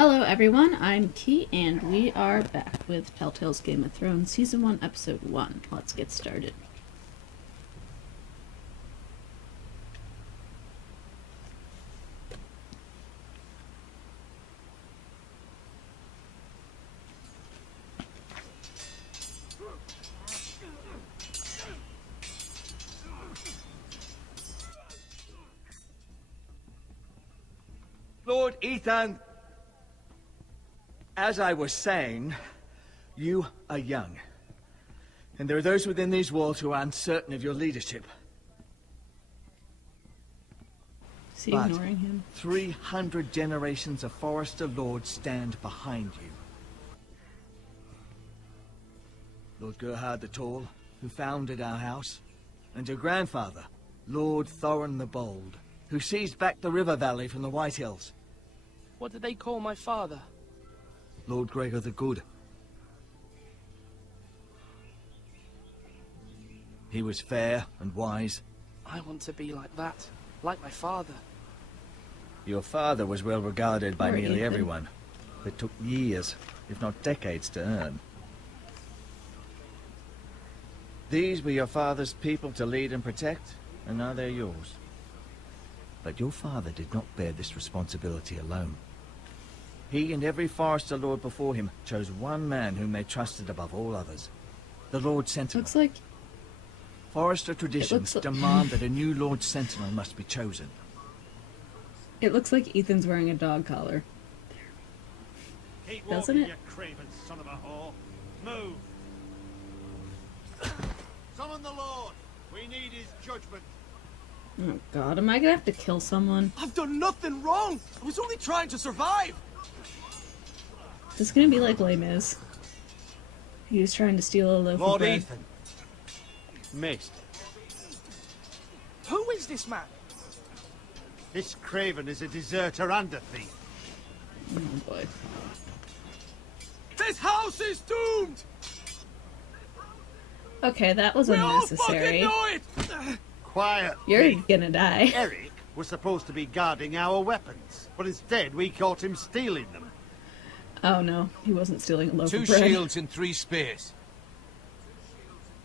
Hello everyone, I'm Key, and we are back with Telltale's Game of Thrones Season 1, Episode 1. Let's get started. Lord Ethan, as I was saying, you are young. And there are those within these walls who are uncertain of your leadership. Is he ignoring him? 300 generations of Forester Lords stand behind you. Lord Gerhard the Tall, who founded our house, and your grandfather, Lord Thorin the Bold, who seized back the river valley from the White Hills. What did they call my father? Lord Gregor the Good. He was fair and wise. I want to be like that, like my father. Your father was well regarded by Poor nearly Ethan. everyone. It took years, if not decades, to earn. These were your father's people to lead and protect, and now they're yours. But your father did not bear this responsibility alone. He and every Forester Lord before him chose one man whom they trusted above all others. The Lord Sentinel. Looks like... Forester traditions demand that a new Lord Sentinel must be chosen. It looks like Ethan's wearing a dog collar. Keep Doesn't walking, it? you craven son of a whore. Move. Summon the Lord. We need his judgment. Oh god, am I gonna have to kill someone? I've done nothing wrong! I was only trying to survive! This is gonna be like Les Mis. He was trying to steal a loaf of Lord bread. Ethan. Missed. Who is this man? This craven is a deserter and a thief. Oh boy. This house is doomed! Okay, that was We all unnecessary. fucking know it! Quiet. You're thief. gonna die. Eric was supposed to be guarding our weapons, but instead we caught him stealing them. Oh no, he wasn't stealing a loaf Two of bread. shields and 3 spears.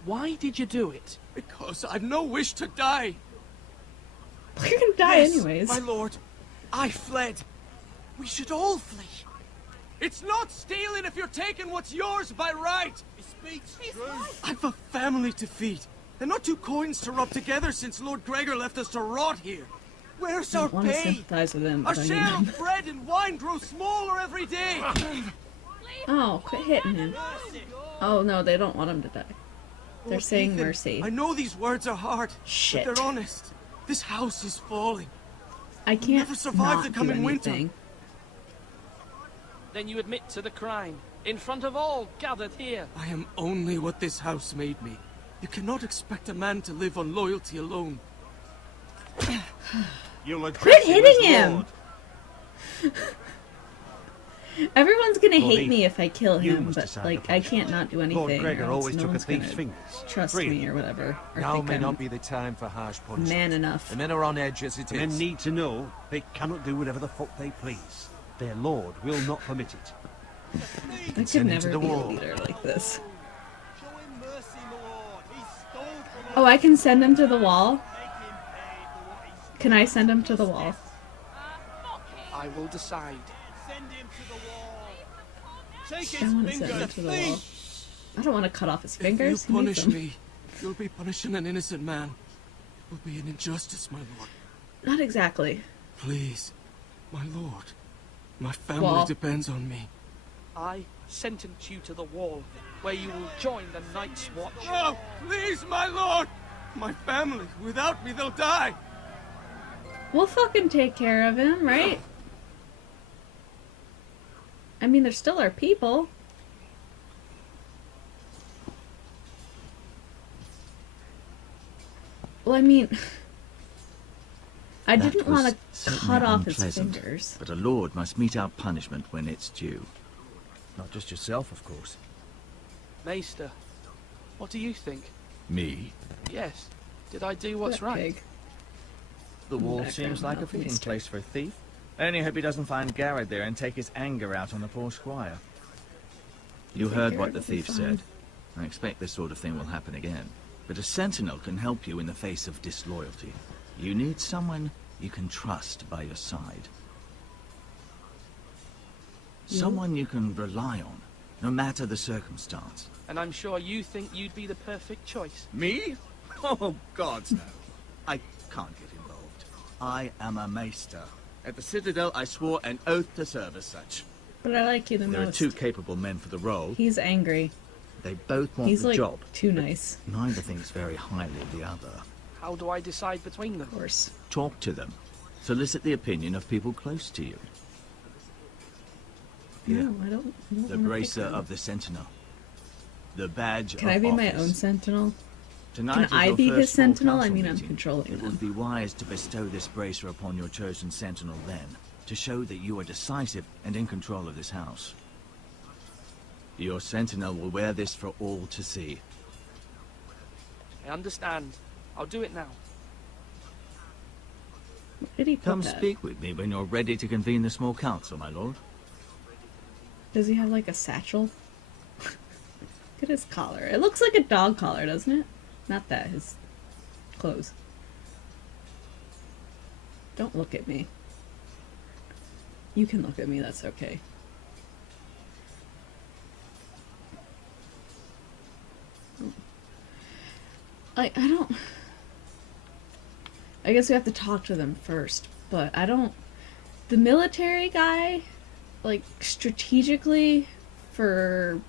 Why did you do it? Because I've no wish to die. You're gonna die Yes, anyways. my lord. I fled. We should all flee. It's not stealing if you're taking what's yours by right. He speaks true. I've a family to feed, and not 2 coins to rub together since Lord Gregor left us to rot here. Where's I our don't want to pay? sympathize with him, Our but I share mean... of bread and wine grows smaller every day. Oh, quit hitting him. Oh no, they don't want him to die. They're Lord saying Ethan, mercy. I know these words are hard, Shit. but they're honest. This house is falling. I can't never survive not the coming do winter. anything. Then you admit to the crime, in front of all gathered here. I am only what this house made me. You cannot expect a man to live on loyalty alone. You'll address Quit him hitting as him! Lord. Everyone's gonna Lord hate me if I kill you him, must but decide like the I punishment. can't not do anything. Lord Gregor or else always no took a one's thief's gonna fingers. trust Three of me them. or whatever. Or Now think may I'm not be the time for harsh punishment. man enough. The men are on edge as it Men is. need to know they cannot do whatever the fuck they please. Their lord will not permit it. I could Send him never to the be a wall. leader like this. Show him mercy, my lord. He stole from us. Oh, I can send him to the wall? Make him pay for what he stole. Can I send him to the wall? I will decide. Send him to the wall. Take I his want to send him fingers, to the wall. I don't want to cut off his fingers. If He you needs punish them. me, you'll be punishing an innocent man. It will be an injustice, my lord. Not exactly. Please, my lord. My family Wall. depends on me. I sentence you to the wall, where you will join the Night's Watch. No, please, my lord! My family, without me, they'll die! We'll fucking take care of him, right? I mean, they're still our people. Well, I mean... I That didn't was want to certainly cut off his unpleasant, fingers. But a lord must mete out punishment when it's due. Not just yourself, of course. Maester, what do you think? Me? Yes. Did I do what's That right? pig. The wall Background seems like a noise. fitting place for a thief. I only hope he doesn't find Garrett there and take his anger out on the poor squire. You think heard Garrett what the will be thief fine? said. I expect this sort of thing will happen again. But a sentinel can help you in the face of disloyalty. You need someone you can trust by your side. Someone you can rely on, no matter the circumstance. And I'm sure you think you'd be the perfect choice. Me? Oh, gods no. I can't get involved. I am a maester. At the Citadel, I swore an oath to serve as such. But I like you the There are most. two capable men for the role. He's angry. They both want He's the like job. too nice. Neither thinks very highly of the other. How do I decide between them? Of course. Talk to them. Solicit the opinion of people close to you. Here, No, I don't the wanna pick bracer them. of the sentinel. The badge Can of I be my office. own sentinel? Tonight Can is I your be first his full sentinel? I council mean, I'm meeting. controlling It them. would be wise to bestow this bracer upon your chosen sentinel then, to show that you are decisive and in control of this house. Your sentinel will wear this for all to see. I understand. I'll do it now. Where did he put Come that? speak with me when you're ready to convene the small council, my lord. Does he have like a satchel? Look at his collar. It looks like a dog collar, doesn't it? Not that, his clothes. Don't look at me. You can look at me, that's okay. I don't... I guess we have to talk to them first, but I don't... The military guy, like, strategically, for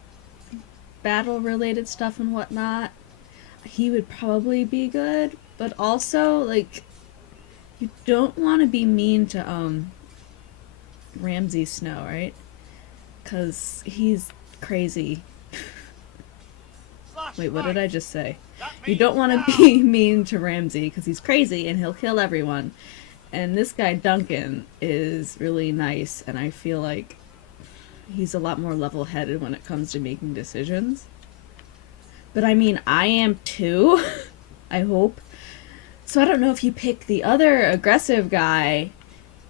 battle-related stuff and whatnot, he would probably be good, but also, like, you don't want to be mean to, Ramsay Snow, right? Because he's crazy. Wait, what did I just say? You don't want to be mean to Ramsay because he's crazy and he'll kill everyone. And this guy, Duncan, is really nice, and I feel like he's a lot more level-headed when it comes to making decisions. But I mean, I am too, I hope. So I don't know if you pick the other aggressive guy,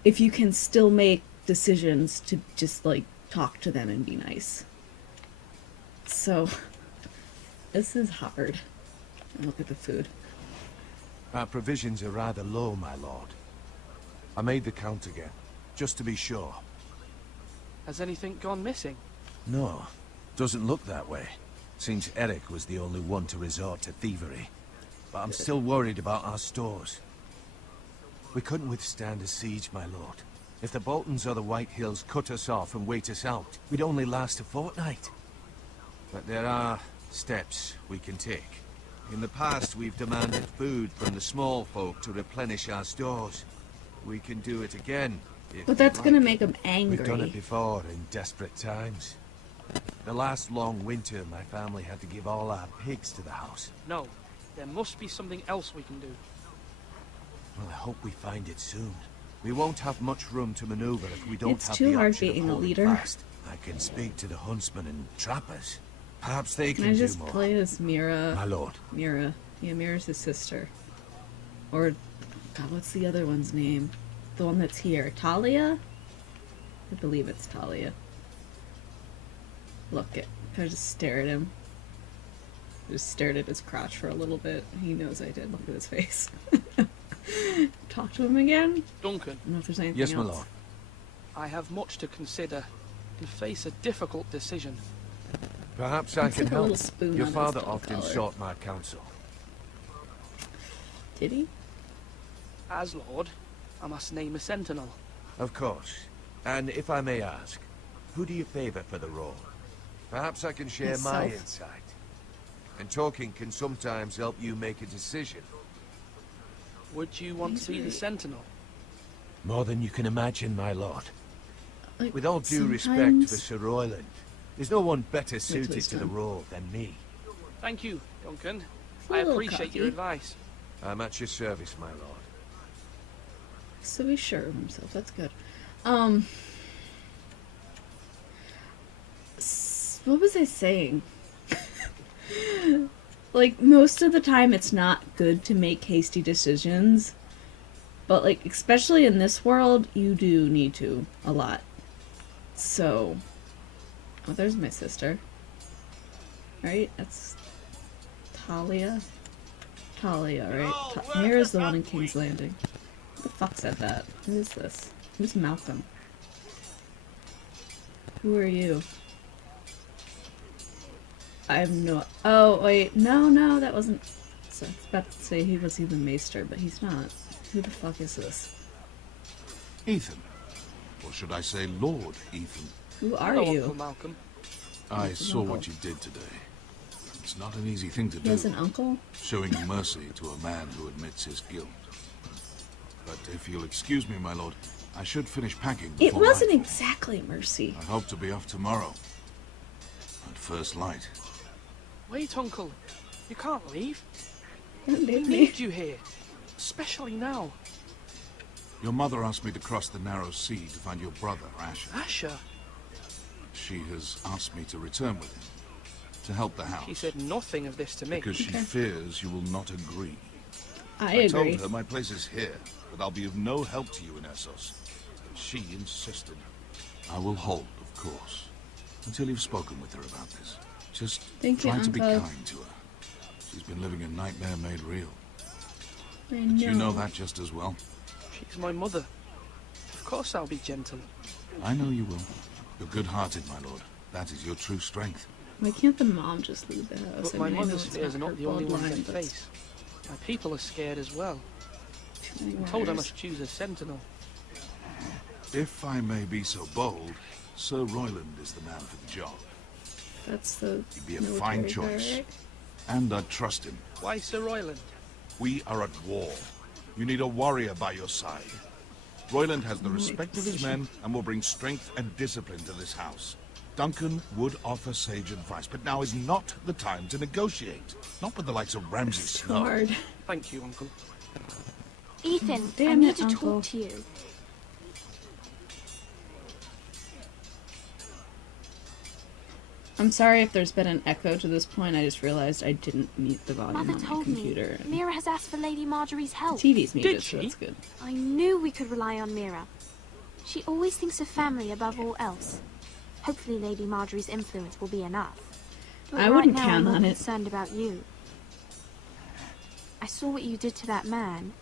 if you can still make decisions to just, like, talk to them and be nice. So, this is hard. Look at the food. Our provisions are rather low, my lord. I made the count again, just to be sure. Has anything gone missing? No, doesn't look that way. Seems Eric was the only one to resort to thievery. But I'm still worried about our stores. We couldn't withstand a siege, my lord. If the Boltons or the White Hills cut us off and wait us out, we'd only last a fortnight. But there are steps we can take. In the past, we've demanded food from the small folk to replenish our stores. We can do it again, if But that's you'd gonna like. make him angry. We've done it before in desperate times. The last long winter, my family had to give all our pigs to the house. No. There must be something else we can do. Well, I hope we find it soon. We won't have much room to maneuver if we don't It's have too the hard option of being a holding leader. fast. I can speak to the huntsmen and trappers. Perhaps they Can can I do just more. play as Mira? My lord. Mira. Yeah, Mira's his sister. Or, God, what's the other one's name? The one that's here. Talia? I believe it's Talia. Look it. Can I just stare at him? I just stared at his crotch for a little bit. He knows I did. Look at his face. Talk to him again? Duncan, I don't know if there's anything Yes, else. my lord. I have much to consider and face a difficult decision. Perhaps I It's can like a help. little spoon Your on his father dog often collar. sought my counsel. Did he? As Lord, I must name a sentinel. Of course. And if I may ask, who do you favor for the role? Perhaps I can share my Myself. insight. And talking can sometimes help you make a decision. Would you want to be the He's right. sentinel? More than you can imagine, my lord. Like, With all due respect sometimes- for Sir Royland, there's no one better till suited he's to the done. role than me. Thank you, Duncan. A I little appreciate your cocky. advice. I'm at your service, my lord. So he's sure of himself. That's good. What was I saying? Like, most of the time it's not good to make hasty decisions. But, like, especially in this world, you do need to a lot. So, oh, there's my sister. Right? That's Talia. Talia, right? Mira's the one in King's Landing. Who the fuck said that? Who is this? Who's Malcolm? Who are you? I have no. Oh wait, no, that wasn't. So I was about to say he was even Maester, but he's not. Who the fuck is this? Ethan. Or should I say Lord Ethan? Who are Hello, you? Uncle Malcolm. I saw what you did today. It's not an easy thing to He do, has an uncle? showing mercy to a man who admits his guilt. But if you'll excuse me, my lord, I should finish packing It before wasn't nightfall. exactly mercy. I hope to be off tomorrow. At first light. Wait, Uncle. You can't leave. Don't We leave me. need you here. Especially now. Your mother asked me to cross the narrow sea to find your brother, Asher. Asher. She has asked me to return with him. To help the house. She said nothing of this to me. Because she Okay. fears you will not agree. I I agree. told her my place is here, but I'll be of no help to you in Essos. But she insisted. I will hold, of course, until you've spoken with her about this. Just Thank you, try to be Uncle. kind to her. She's been living a nightmare made real. I But know. you know that just as well. She's my mother. Of course I'll be gentle. I know you will. You're good-hearted, my lord. That is your true strength. Why can't the mom just leave the house? But I my mean, I know mother's it's fears are her not the only ones I bloodline, but it's face. My people are scared as well. too many I'm told I wires. must choose a sentinel. If I may be so bold, Sir Royland is the man for the job. That's the He'd be a military fine guy, choice. right? And I trust him. Why Sir Royland? We are at war. You need a warrior by your side. Royland has the respect of his men and will bring strength and discipline to this house. Duncan would offer sage advice, but now is not the time to negotiate. Not with the likes of Ramsay Snow. Hard. Thank you, Uncle. Ethan, I Damn need it, to Uncle. talk to you. I'm sorry if there's been an echo to this point. I just realized I didn't mute the volume Mother on my told computer. me Mira has asked for Lady Marjorie's help. TV's muted, Did so she? that's good. I knew we could rely on Mira. She always thinks of family above all else. Hopefully Lady Marjorie's influence will be enough. But I right wouldn't now, count I'm more on it. concerned about you. I saw what you did to that man.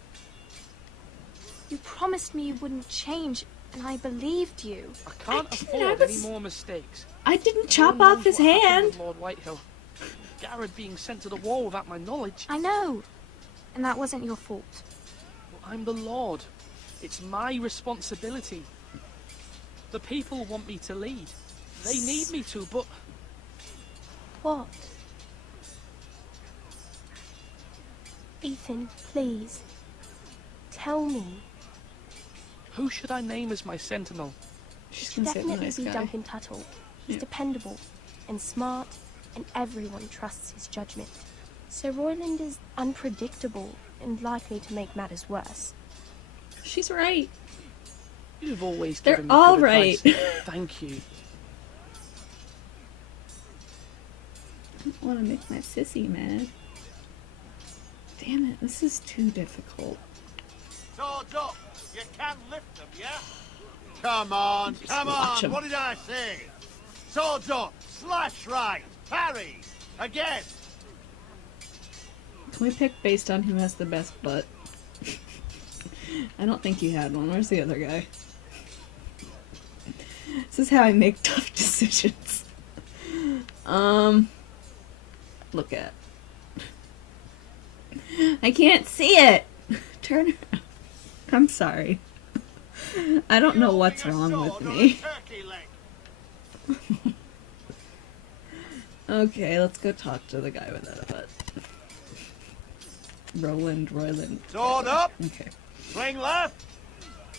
You promised me you wouldn't change, and I believed you. I can't didn't, afford I any was- more mistakes. I didn't No chop one off knows his what happened hand. with Lord Whitehill. Garrett being sent to the wall without my knowledge. I know. And that wasn't your fault. Well, I'm the Lord. It's my responsibility. The people want me to lead. They need me to, but What? Ethan, please. Tell me. who should I name as my sentinel? She's Should gonna say the definitely nice be guy. Duncan Tuttle. He's Yeah. dependable and smart, and everyone trusts his judgment. Sir Royland is unpredictable and likely to make matters worse. She's right. You've always They're given me all good right. advice. Thank you. I don't want to make my sissy mad. Damn it, this is too difficult. Swords up! You can lift them, yeah? Come on, Just come watch on! 'em. What did I say? Swords up! Slash right! Parry! Again! Can we pick based on who has the best butt? I don't think you had one. Where's the other guy? This is how I make tough decisions. Look at. I can't see it! Turn around. I'm sorry. I don't know what's wrong with me. Okay, let's go talk to the guy with that butt. Royland. Sword up! Okay. Swing left!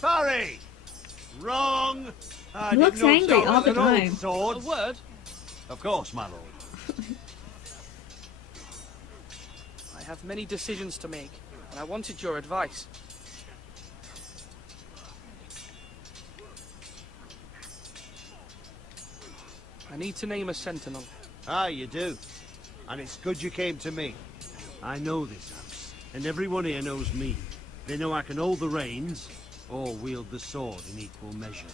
Parry! Wrong! I He looks didn't know angry sword all was the an old time. A sword. word? Of course, my lord. I have many decisions to make, and I wanted your advice. I need to name a sentinel. Ah, you do. And it's good you came to me. I know this house, and everyone here knows me. They know I can hold the reins or wield the sword in equal measure.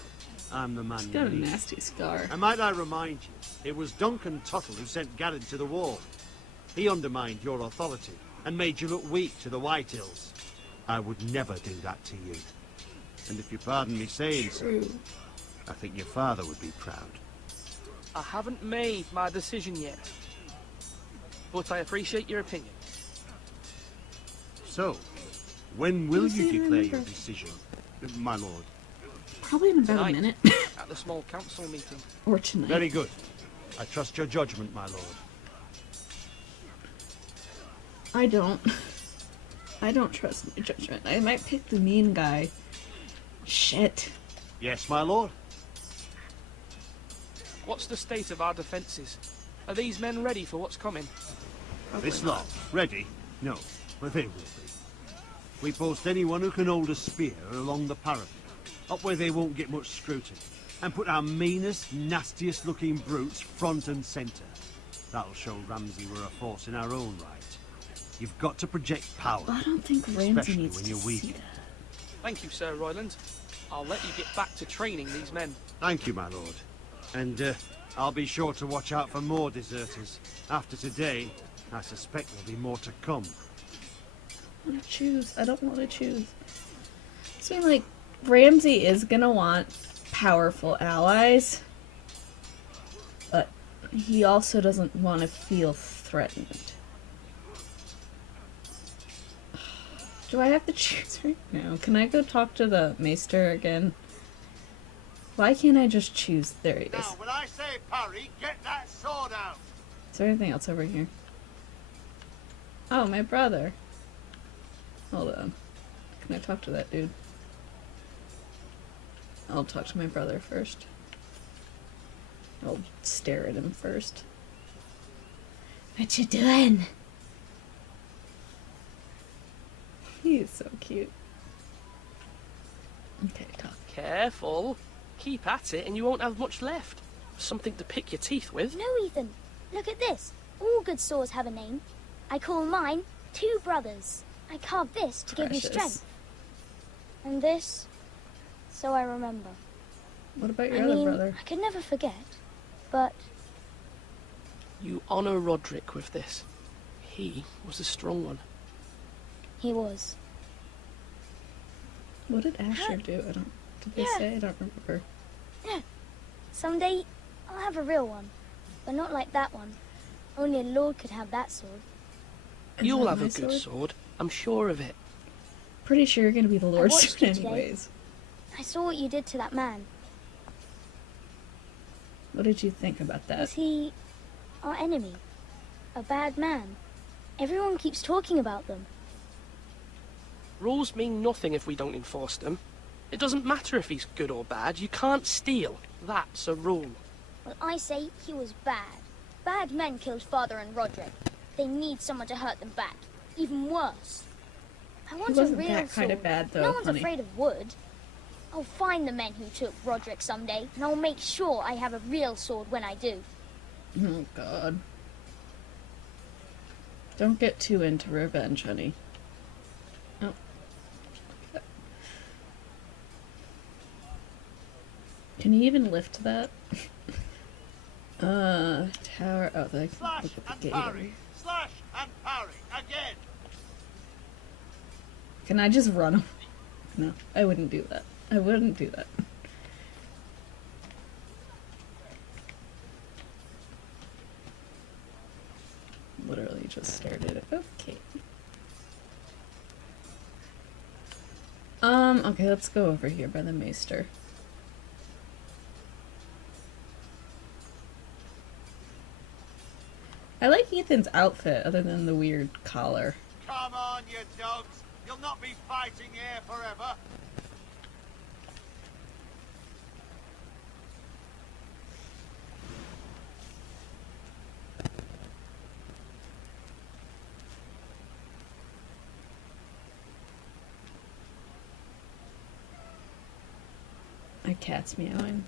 I'm the man you Got a need. nasty scar. And might I remind you, it was Duncan Tuttle who sent Garrett to the war. He undermined your authority and made you look weak to the Whitehills. I would never do that to you. And if you pardon me saying so, I think your father would be proud. I haven't made my decision yet, but I appreciate your opinion. So, when will Does he you declare remember? your decision, my lord? Probably in about a Tonight. minute. At the small council meeting. Or tonight. Very good. I trust your judgment, my lord. I don't. I don't trust my judgment. I might pick the mean guy. Shit. Yes, my lord. What's the state of our defences? Are these men ready for what's coming? This lot, ready? No, but they will be. We post anyone who can hold a spear along the parapet, up where they won't get much scrutiny, and put our meanest, nastiest looking brutes front and centre. That'll show Ramsay we're a force in our own right. You've got to project power, I don't think Ramsay especially needs when to you're see weak. that. Thank you, Sir Royland. I'll let you get back to training these men. Thank you, my lord. And I'll be sure to watch out for more deserters. After today, I suspect there'll be more to come. I want to choose. I don't want to choose. So, I mean, like, Ramsay is gonna want powerful allies, but he also doesn't want to feel threatened. Do I have to choose right now? Can I go talk to the Maester again? Why can't I just choose? There he is. Now, when I say parry, get that sword out! Is there anything else over here? Oh, my brother. Hold on. Can I talk to that dude? I'll talk to my brother first. I'll stare at him first. What you doing? He is so cute. Okay, talk. Careful. Keep at it and you won't have much left. Something to pick your teeth with. No, Ethan. Look at this. All good swords have a name. I call mine Two Brothers. I carved this to give me Precious. strength. And this, so I remember. What about I your other mean, brother? I could never forget. But You honour Roderick with this. He was a strong one. he was. What did Asher do? I don't. Did they Yeah. say? I don't remember. Someday, I'll have a real one. But not like that one. Only a lord could have that sword. Is You'll that have my a good sword? sword. I'm sure of it. Pretty sure you're gonna be the Lord's watched sword you today. anyways. I saw what you did to that man. What did you think about that? Was he our enemy? A bad man? Everyone keeps talking about them. Rules mean nothing if we don't enforce them. It doesn't matter if he's good or bad. You can't steal. That's a rule. Well, I say he was bad. Bad men killed Father and Roderick. They need someone to hurt them back. Even worse. I want a wasn't real that kind of sword. bad, though, No one's honey. afraid of wood. I'll find the men who took Roderick someday, and I'll make sure I have a real sword when I do. Oh God. Don't get too into revenge, honey. Oh. Can you even lift that? Tower. Oh, they Slash look at the and gate. parry! Slash and parry! Again! Can I just run him? No, I wouldn't do that. I wouldn't do that. Literally just started. Okay. Okay, let's go over here by the Maester. I like Ethan's outfit, other than the weird collar. Come on, you dogs! You'll not be fighting here forever! My cat's meowing.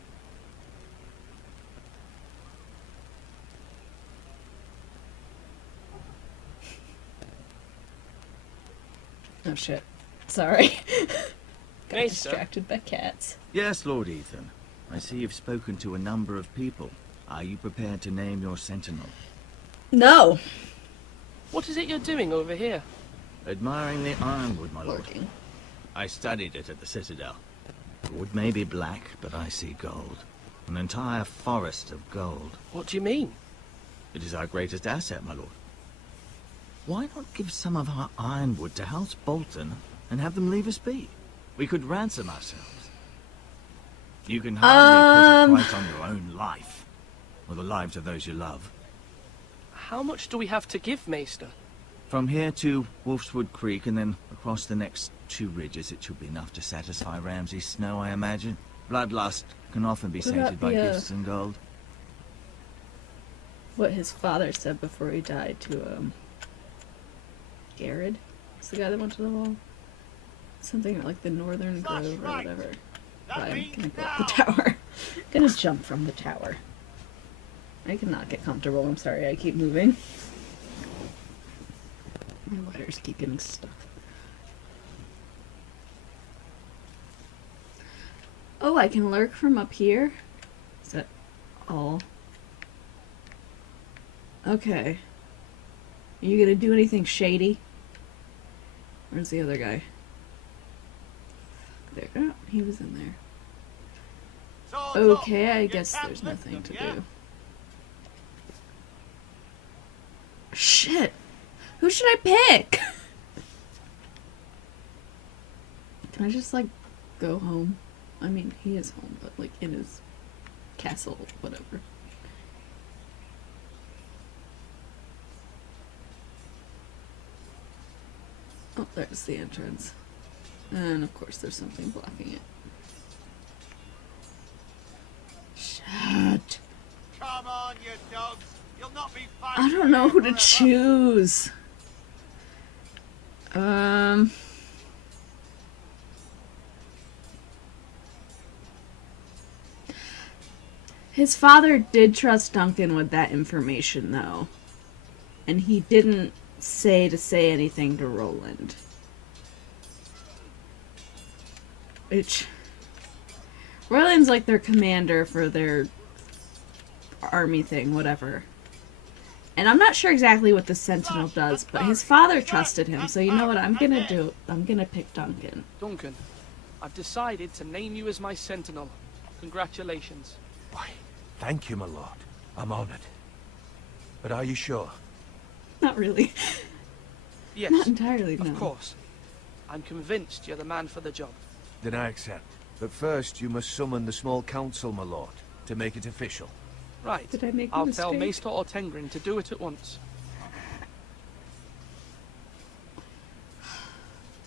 Oh shit. Sorry. Got Maester? distracted by cats. Yes, Lord Ethan. I see you've spoken to a number of people. Are you prepared to name your sentinel? No! What is it you're doing over here? Admiring the ironwood, my lord. Working. I studied it at the Citadel. The wood may be black, but I see gold. An entire forest of gold. What do you mean? It is our greatest asset, my lord. Why not give some of our ironwood to House Bolton and have them leave us be? We could ransom ourselves. You can hardly put a price on your own life, or the lives of those you love. How much do we have to give, Maester? From here to Wolfswood Creek and then across the next 2 ridges, it should be enough to satisfy Ramsay Snow, I imagine. Bloodlust can often be What about sated by the, gifts and gold. What his father said before he died to, Garrett? It's the guy that went to the wall? Something like the Northern Grove or whatever. But I'm gonna go up the tower. Gonna jump from the tower. I cannot get comfortable, I'm sorry, I keep moving. My wires keep getting stuck. Oh, I can lurk from up here? Is that all? Okay. Are you gonna do anything shady? Where's the other guy? There. Oh, he was in there. Okay, I guess there's nothing to do. Shit! Who should I pick? Can I just, like, go home? I mean, he is home, but, like, in his castle, whatever. Oh, there's the entrance. And, of course, there's something blocking it. Shit. Come on, you dogs. You'll not be I don't know who to choose. His father did trust Duncan with that information, though. And he didn't say anything to Roland. Which... Roland's like their commander for their army thing, whatever. And I'm not sure exactly what the Sentinel does, but his father trusted him, so you know what I'm gonna do? I'm gonna pick Duncan. Duncan, I've decided to name you as my sentinel. Congratulations. Why, thank you, my lord. I'm honored. But are you sure? Not really. Yes, Not entirely, no. of course. I'm convinced you're the man for the job. Then I accept. But first, you must summon the small council, my lord, to make it official. Right. Did I make a I'll mistake? tell Maester Ortengrin to do it at once.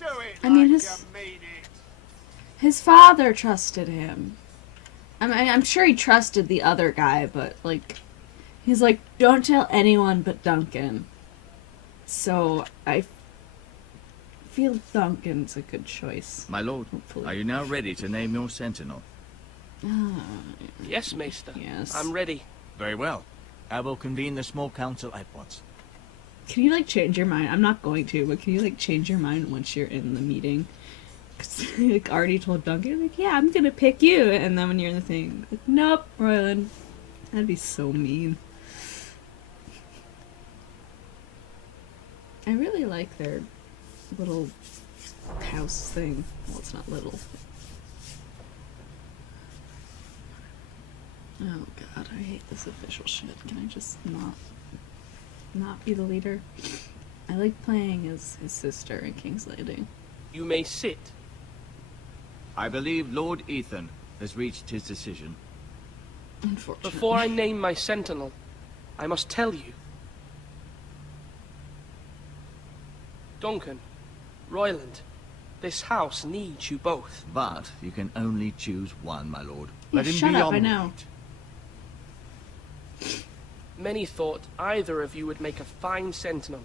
Do it I mean, like his- you mean it. His father trusted him. I mean, I'm sure he trusted the other guy, but, like... He's like, don't tell anyone but Duncan. So, I feel Duncan's a good choice. My lord, Hopefully. are you now ready to name your sentinel? Yes, Maester. Yes. I'm ready. Very well. I will convene the small council at once. Can you, like, change your mind? I'm not going to, but can you, like, change your mind once you're in the meeting? Because you, like, already told Duncan, like, yeah, I'm gonna pick you. And then when you're in the thing, like, nope, Royland. That'd be so mean. I really like their little house thing. Well, it's not little. Oh god, I hate this official shit. Can I just not be the leader? I like playing as his sister in King's Landing. You may sit. I believe Lord Ethan has reached his decision. Unfortunately. Before I name my sentinel, I must tell you. Duncan, Royland, this house needs you both. But you can only choose one, my lord. Yeah, Let him shut be up, I on know. Many thought either of you would make a fine sentinel,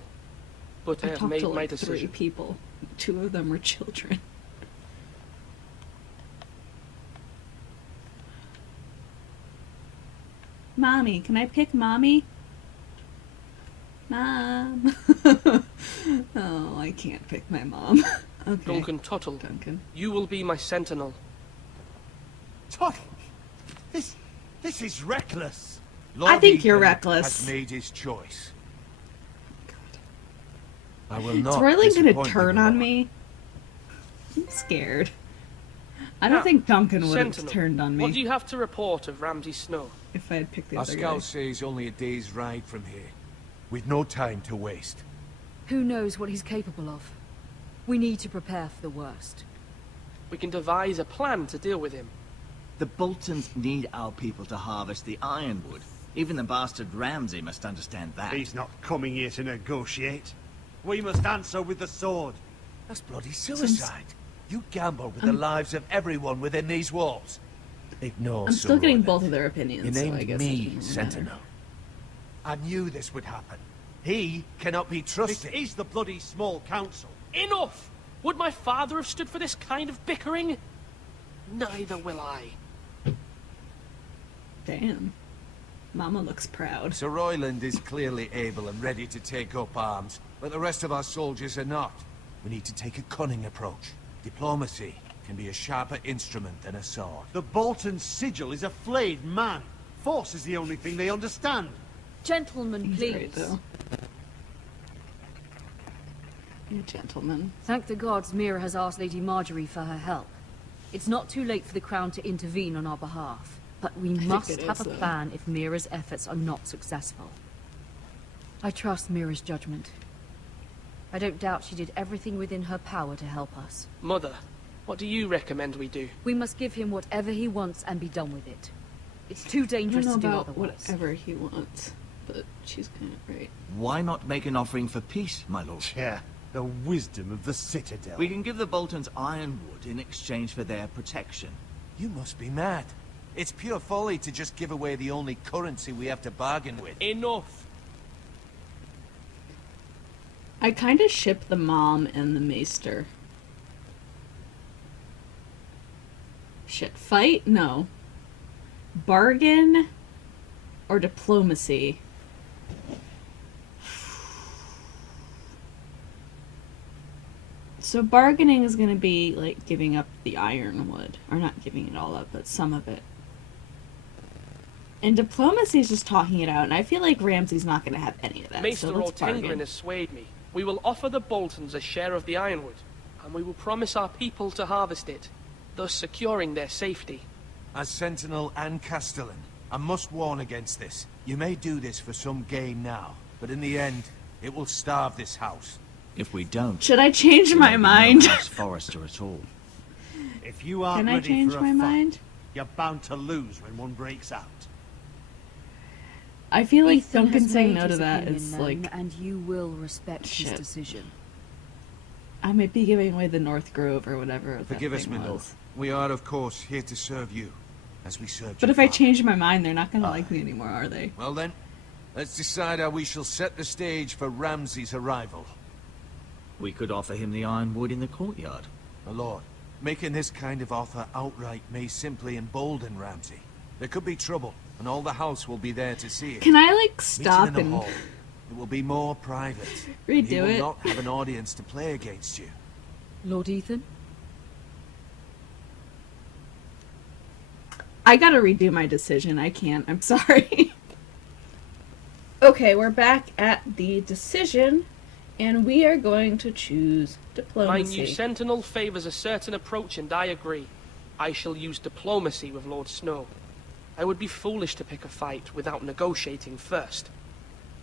but I have talked made to my like 3 decision. people. 2 of them were children. Mommy, can I pick Mommy? Mom. Oh, I can't pick my mom. Okay. Duncan Tuttle, Duncan. you will be my sentinel. Todd, this is reckless. I think you're Ethan reckless. Has made his choice. I will Is not. Royland gonna disappoint you, turn my on lord. me? I'm scared. I don't Now, think Duncan would have Sentinel, turned on what do me you have to report of Ramsay Snow? if I had picked the Our other guy. scouts say he's only a day's ride from here. We've no time to waste. Who knows what he's capable of? We need to prepare for the worst. We can devise a plan to deal with him. The Boltons need our people to harvest the ironwood. Even the bastard Ramsay must understand that. He's not coming here to negotiate. We must answer with the sword. That's bloody suicide. You gamble with the lives of everyone within these walls. Ignore I'm still getting Royland. both of their opinions. You so named I guess it me doesn't really Sentinel. matter. I knew this would happen. He cannot be This trusted. is the bloody small council. Enough! Would my father have stood for this kind of bickering? Neither will I. Damn. Mama looks proud. Sir Royland is clearly able and ready to take up arms, but the rest of our soldiers are not. We need to take a cunning approach. Diplomacy can be a sharper instrument than a sword. The Bolton sigil is a flayed man. Force is the only thing they understand. Gentlemen, He's please. right, though. You gentlemen. Thank the gods Mira has asked Lady Marjorie for her help. It's not too late for the Crown to intervene on our behalf, but we think must it have is, a though. plan if Mira's efforts are not successful. I trust Mira's judgment. I don't doubt she did everything within her power to help us. Mother, what do you recommend we do? We must give him whatever he wants and be done with it. It's too I don't dangerous know to do about otherwise. whatever he wants, but she's kind of right. Why not make an offering for peace, my lord? Yeah, the wisdom of the Citadel. We can give the Boltons ironwood in exchange for their protection. You must be mad. It's pure folly to just give away the only currency we have to bargain with. Enough! I kind of ship the mom and the maester. Shit. Fight? No. Bargain or diplomacy? So bargaining is going to be like giving up the ironwood. Or not giving it all up, but some of it. And diplomacy is just talking it out, and I feel like Ramsay's not going to have any of that. Maester so let's O'Tengrin bargain. has swayed me. We will offer the Boltons a share of the ironwood, and we will promise our people to harvest it, thus securing their safety. As Sentinel and Castellan, I must warn against this. You may do this for some gain now, but in the end, it will starve this house. If we don't, Should I change we my may be mind? no house Forrester at all. If you aren't Can I ready change for a my fight, mind? you're bound to lose when one breaks out. I feel like Ethan Duncan has saying made no to his that opinion is known, like and you will respect shit. his decision. I might be giving away the North Grove or whatever. that Forgive us, thing my lord. was. We are, of course, here to serve you, as we served But your if I father. change my mind, they're not gonna like me anymore, are they? Well then, let's decide how we shall set the stage for Ramsay's arrival. We could offer him the ironwood in the courtyard. My lord, making this kind of offer outright may simply embolden Ramsay. There could be trouble, and all the house will be there to see it. Can I like Meet him stop in the and hall. It will be more private. He redo will it? not have an audience to play against you. Lord Ethan? I gotta redo my decision. I can't. I'm sorry. Okay, we're back at the decision, and we are going to choose My diplomacy. new sentinel favours a certain approach, and I agree. I shall use diplomacy with Lord Snow. I would be foolish to pick a fight without negotiating first.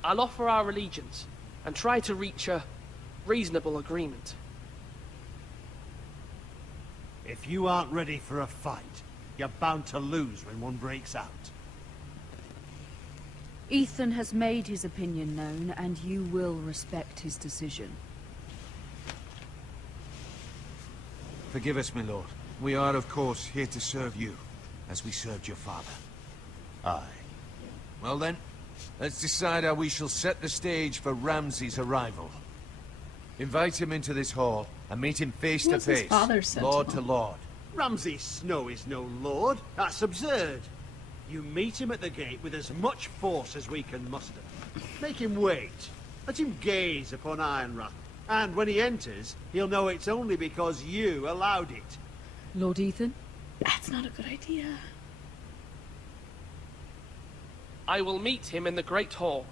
I'll offer our allegiance, and try to reach a reasonable agreement. If you aren't ready for a fight, you're bound to lose when one breaks out. Ethan has made his opinion known, and you will respect his decision. Forgive us, my lord. We are, of course, here to serve you, as we served your father. Aye. Well then, let's decide how we shall set the stage for Ramsay's arrival. Invite him into this hall, and meet him face to Who's his face, father's lord to sentinel? lord. Ramsay Snow is no lord. That's absurd. You meet him at the gate with as much force as we can muster. Make him wait. Let him gaze upon Ironrath, And when he enters, he'll know it's only because you allowed it. Lord Ethan? That's not a good idea. I will meet him in the Great Hall.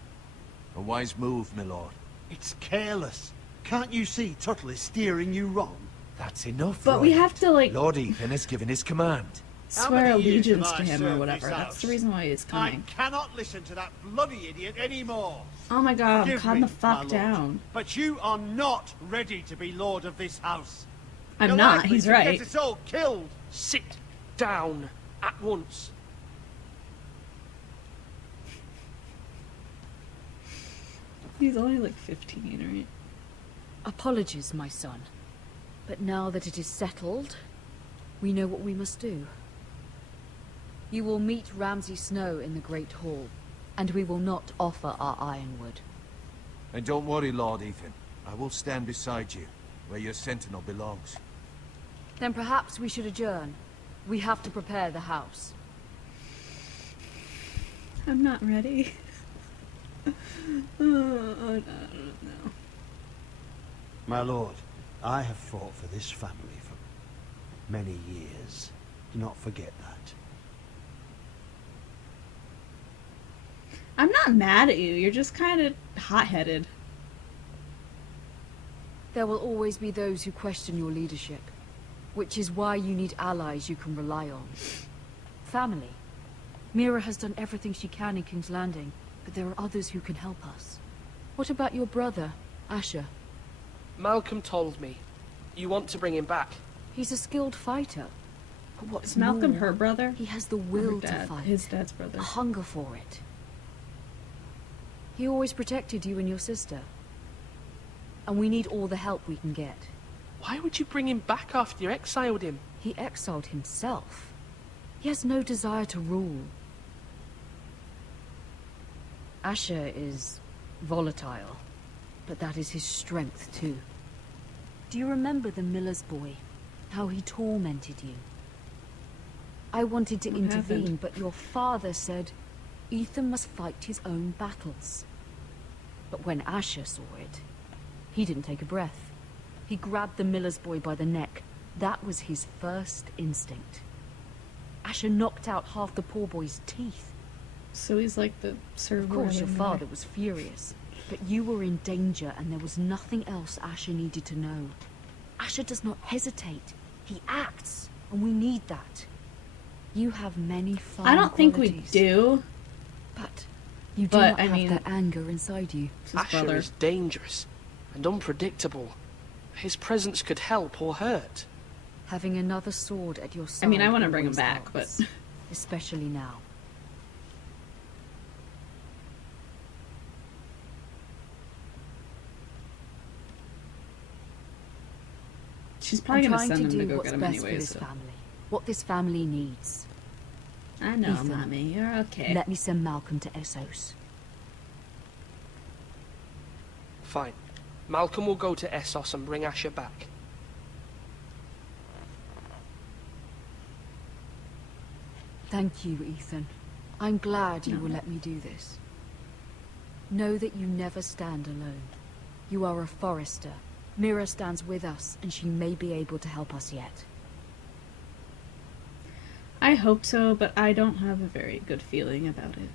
A wise move, my lord. It's careless. Can't you see Tuttle is steering you wrong? That's enough, But we Roland. have to, like, Lord Ethan has given his command. swear How many years allegiance have to I him or served whatever. this That's house? the reason why he's coming. I cannot listen to that bloody idiot anymore. Oh my god, Forgive calm me, the fuck my lord, down. But you are not ready to be lord of this house. I'm You're not, likely he's to right. Get us all killed. Sit down at once. He's only like 15, right? Apologies, my son. But now that it is settled, we know what we must do. You will meet Ramsay Snow in the Great Hall, and we will not offer our ironwood. And don't worry, Lord Ethan. I will stand beside you, where your sentinel belongs. Then perhaps we should adjourn. We have to prepare the house. I'm not ready. I don't know. My lord, I have fought for this family for many years. Do not forget that. I'm not mad at you, you're just kind of hot-headed. There will always be those who question your leadership, which is why you need allies you can rely on. Family. Mira has done everything she can in King's Landing, but there are others who can help us. What about your brother, Asher? Malcolm told me. You want to bring him back. He's a skilled fighter. But what's Is Malcolm more, her brother? he has the Or her will to dad? fight. His dad's brother. A hunger for it. He always protected you and your sister. And we need all the help we can get. Why would you bring him back after you exiled him? He exiled himself. He has no desire to rule. Asher is volatile, but that is his strength too. Do you remember the miller's boy? How he tormented you? I wanted to What intervene, happened? but your father said Ethan must fight his own battles. But when Asher saw it, he didn't take a breath. He grabbed the miller's boy by the neck. That was his first instinct. Asher knocked out half the poor boy's teeth. So he's like the server. Of course, your of the father was furious. But you were in danger, and there was nothing else Asher needed to know. Asher does not hesitate. He acts, and we need that. You have many fine I don't think we qualities, do. But you do But, not I have mean, that anger inside you. It's his Asher brother. is dangerous and unpredictable. His presence could help or hurt. Having another sword at your side. I mean, I want to bring him always back, helps, but especially now. she's probably I'm gonna trying send to him to do go what's get him best for anyway. this So. family. What this family needs. I know, Ethan, mommy, you're okay. Let me send Malcolm to Essos. Fine. Malcolm will go to Essos and bring Asher back. Thank you, Ethan. I'm glad you No. will let me do this. Know that you never stand alone. You are a forester. Mira stands with us, and she may be able to help us yet. I hope so, but I don't have a very good feeling about it.